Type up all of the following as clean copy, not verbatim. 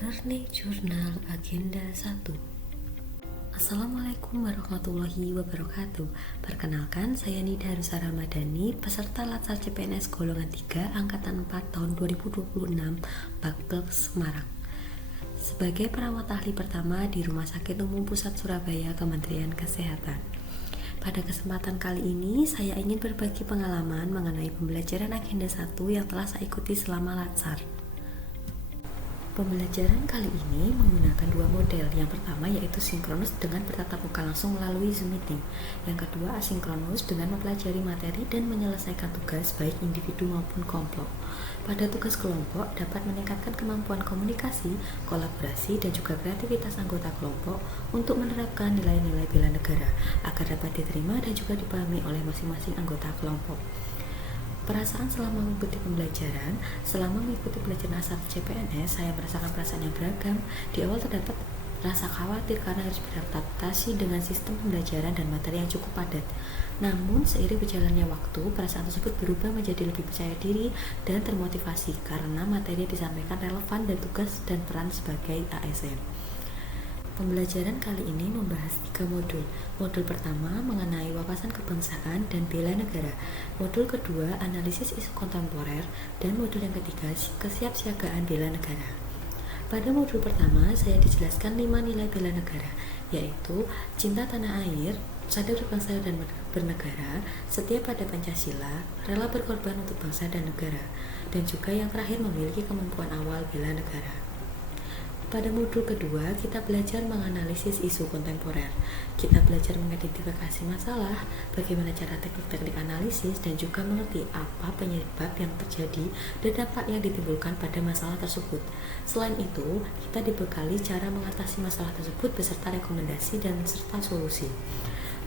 Learning Journal Agenda 1. Assalamualaikum warahmatullahi wabarakatuh. Perkenalkan, saya Nida Harusa Ramadhani, peserta Latsar CPNS golongan 3 angkatan 4 tahun 2026 Bakbel Semarang. Sebagai perawat ahli pertama di Rumah Sakit Umum Pusat Surabaya Kementerian Kesehatan. Pada kesempatan kali ini, saya ingin berbagi pengalaman mengenai pembelajaran Agenda 1 yang telah saya ikuti selama Latsar. Pembelajaran kali ini menggunakan dua model. Yang pertama yaitu sinkronus dengan bertatap muka langsung melalui Zoom meeting. Yang kedua asinkronus dengan mempelajari materi dan menyelesaikan tugas baik individu maupun kelompok. Pada tugas kelompok dapat meningkatkan kemampuan komunikasi, kolaborasi, dan juga kreativitas anggota kelompok untuk menerapkan nilai-nilai bela negara agar dapat diterima dan juga dipahami oleh masing-masing anggota kelompok. Perasaan selama mengikuti pembelajaran, selama mengikuti pelajaran asal CPNS, saya merasakan perasaan yang beragam. Di awal terdapat rasa khawatir karena harus beradaptasi dengan sistem pembelajaran dan materi yang cukup padat. Namun, seiring berjalannya waktu, perasaan tersebut berubah menjadi lebih percaya diri dan termotivasi karena materi yang disampaikan relevan dan tugas dan peran sebagai ASN. Pembelajaran kali ini membahas 3 modul. Modul pertama mengenai wawasan kebangsaan dan bela negara. Modul kedua analisis isu kontemporer dan modul yang ketiga kesiapsiagaan bela negara. Pada modul pertama saya dijelaskan 5 nilai bela negara, yaitu cinta tanah air, sadar berbangsa dan bernegara, setia pada Pancasila, rela berkorban untuk bangsa dan negara, dan juga yang terakhir memiliki kemampuan awal bela negara. Pada modul kedua, kita belajar menganalisis isu kontemporer. Kita belajar mengidentifikasi masalah, bagaimana cara teknik-teknik analisis, dan juga mengerti apa penyebab yang terjadi dan dampak yang ditimbulkan pada masalah tersebut. Selain itu, kita dibekali cara mengatasi masalah tersebut beserta rekomendasi dan serta solusi.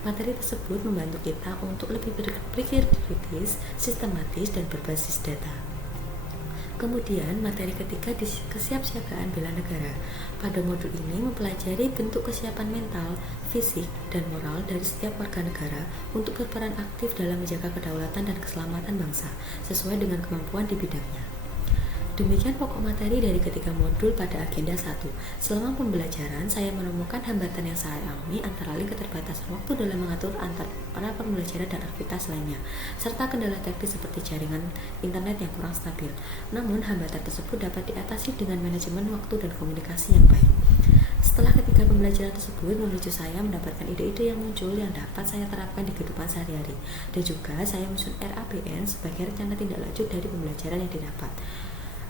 Materi tersebut membantu kita untuk lebih berpikir kritis, sistematis, dan berbasis data. Kemudian materi ketiga di kesiapsiagaan bela negara. Pada modul ini mempelajari bentuk kesiapan mental, fisik, dan moral dari setiap warga negara untuk berperan aktif dalam menjaga kedaulatan dan keselamatan bangsa sesuai dengan kemampuan di bidangnya. Demikian pokok materi dari ketiga modul pada Agenda 1. Selama pembelajaran, saya menemukan hambatan yang saya alami antara lain keterbatasan waktu dalam mengatur antar para pembelajaran dan aktivitas lainnya, serta kendala teknis seperti jaringan internet yang kurang stabil. Namun, hambatan tersebut dapat diatasi dengan manajemen waktu dan komunikasi yang baik. Setelah ketiga pembelajaran tersebut menuju saya mendapatkan ide-ide yang muncul yang dapat saya terapkan di kehidupan sehari-hari, dan juga saya menyusun RABN sebagai rencana tindak lanjut dari pembelajaran yang didapat.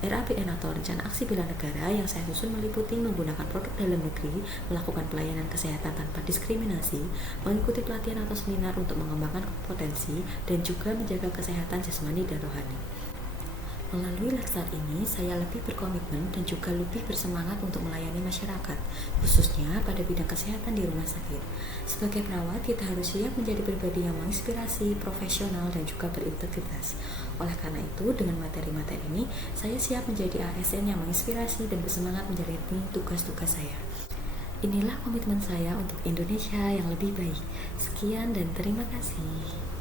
RABN atau Rencana Aksi Bela Negara yang saya susun meliputi menggunakan produk dalam negeri, melakukan pelayanan kesehatan tanpa diskriminasi, mengikuti pelatihan atau seminar untuk mengembangkan kompetensi, dan juga menjaga kesehatan jasmani dan rohani. Melalui Latsar ini, saya lebih berkomitmen dan juga lebih bersemangat untuk melayani masyarakat, khususnya pada bidang kesehatan di rumah sakit. Sebagai perawat, kita harus siap menjadi pribadi yang menginspirasi, profesional, dan juga berintegritas. Oleh karena itu, dengan materi-materi ini, saya siap menjadi ASN yang menginspirasi dan bersemangat menjalani tugas-tugas saya. Inilah komitmen saya untuk Indonesia yang lebih baik. Sekian dan terima kasih.